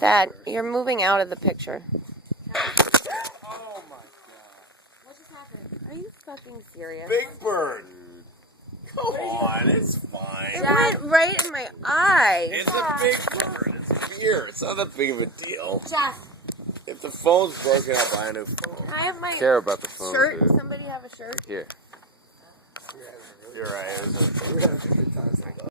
Dad, you're moving out of the picture. Oh my god. What just happened? Are you fucking serious? Big Bird. Come on, it's fine. It went right in my eye. It's a Big Bird. It's beer. It's not that big of a deal. Jeff. If the phone's broken, I'll buy a new phone. Can I have my Care about the phone, shirt? dude. Somebody have a shirt? Here. You're right.